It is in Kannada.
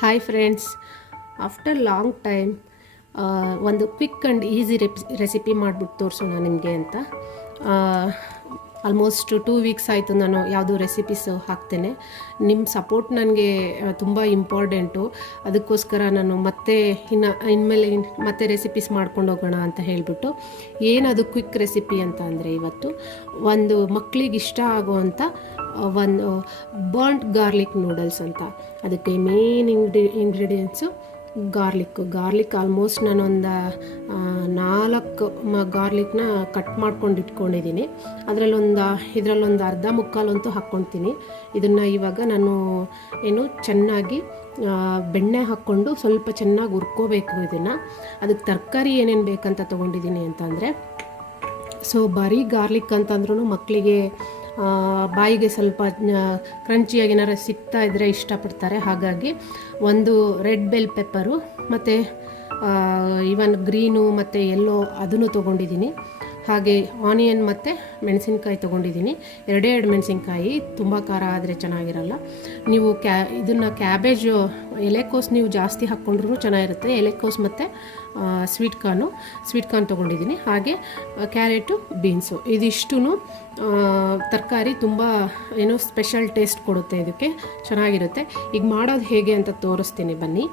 Hi friends, after long time ಒಂದು ಕ್ವಿಕ್ ಆ್ಯಂಡ್ ಈಸಿ ರೆಸಿಪಿ ಮಾಡಿಬಿಟ್ಟು ತೋರಿಸೋಣ ನಿಮಗೆ ಅಂತ. ಆಲ್ಮೋಸ್ಟ್ 2 ವೀಕ್ಸ್ ಆಯಿತು ನಾನು ಯಾವುದೂ ರೆಸಿಪೀಸು ಹಾಕ್ತೇನೆ. ನಿಮ್ಮ ಸಪೋರ್ಟ್ ನನಗೆ ತುಂಬ ಇಂಪಾರ್ಟೆಂಟು. ಅದಕ್ಕೋಸ್ಕರ ನಾನು ಇನ್ಮೇಲೆ ಮತ್ತೆ ರೆಸಿಪೀಸ್ ಮಾಡ್ಕೊಂಡು ಹೋಗೋಣ ಅಂತ ಹೇಳಿಬಿಟ್ಟು, ಏನದು ಕ್ವಿಕ್ ರೆಸಿಪಿ ಅಂತ ಅಂದರೆ, ಇವತ್ತು ಒಂದು ಮಕ್ಕಳಿಗೆ ಇಷ್ಟ ಆಗುವಂಥ ಒಂದು ಬರ್ನ್ಟ್ ಗಾರ್ಲಿಕ್ ನೂಡಲ್ಸ್ ಅಂತ. ಅದಕ್ಕೆ ಮೇನ್ ಇಂಗ್ರೀಡಿಯೆಂಟ್ಸು ಗಾರ್ಲಿಕ್ ಆಲ್ಮೋಸ್ಟ್ ನಾನೊಂದು 4 ಗಾರ್ಲಿಕ್ನ ಕಟ್ ಮಾಡ್ಕೊಂಡು ಇಟ್ಕೊಂಡಿದ್ದೀನಿ. ಇದರಲ್ಲೊಂದು ಅರ್ಧ ಮುಕ್ಕಾಲಂತೂ ಹಾಕ್ಕೊಳ್ತೀನಿ. ಇದನ್ನು ಇವಾಗ ನಾನು ಚೆನ್ನಾಗಿ ಬೆಣ್ಣೆ ಹಾಕ್ಕೊಂಡು ಸ್ವಲ್ಪ ಚೆನ್ನಾಗಿ ಹುರ್ಕೋಬೇಕು. ಅದಕ್ಕೆ ತರಕಾರಿ ಏನೇನು ಬೇಕಂತ ತೊಗೊಂಡಿದ್ದೀನಿ ಅಂತಂದರೆ, ಬರೀ ಗಾರ್ಲಿಕ್ ಅಂತಂದ್ರೂ ಮಕ್ಕಳಿಗೆ ಬಾಯಿಗೆ ಸ್ವಲ್ಪ ಕ್ರಂಚಿಯಾಗಿ ಏನಾರು ಸಿಗ್ತಾ ಇದ್ದರೆ ಇಷ್ಟಪಡ್ತಾರೆ. ಹಾಗಾಗಿ ಒಂದು ರೆಡ್ ಬೆಲ್ ಪೆಪ್ಪರು ಮತ್ತು ಇವನ್ ಗ್ರೀನು ಮತ್ತು ಯೆಲ್ಲೋ ಅದನ್ನು ತೊಗೊಂಡಿದ್ದೀನಿ. ಹಾಗೆ ಆನಿಯನ್ ಮತ್ತು ಮೆಣಸಿನ್ಕಾಯಿ ತೊಗೊಂಡಿದ್ದೀನಿ. 2 ಮೆಣಸಿನ್ಕಾಯಿ, ತುಂಬ ಖಾರ ಆದರೆ ಚೆನ್ನಾಗಿರಲ್ಲ. ನೀವು ಇದನ್ನು ಕ್ಯಾಬೇಜು ಎಲೆಕೋಸು ನೀವು ಜಾಸ್ತಿ ಹಾಕ್ಕೊಂಡ್ರೂ ಚೆನ್ನಾಗಿರುತ್ತೆ. ಎಲೆಕೋಸು ಮತ್ತು ಸ್ವೀಟ್ ಕಾರ್ನ್ ತೊಗೊಂಡಿದ್ದೀನಿ. ಹಾಗೆ ಕ್ಯಾರೆಟು, ಬೀನ್ಸು, ಇದಿಷ್ಟು ತರಕಾರಿ ತುಂಬ ಸ್ಪೆಷಲ್ ಟೇಸ್ಟ್ ಕೊಡುತ್ತೆ. ಇದಕ್ಕೆ ಚೆನ್ನಾಗಿರುತ್ತೆ. ಈಗ ಮಾಡೋದು ಹೇಗೆ ಅಂತ ತೋರಿಸ್ತೀನಿ ಬನ್ನಿ.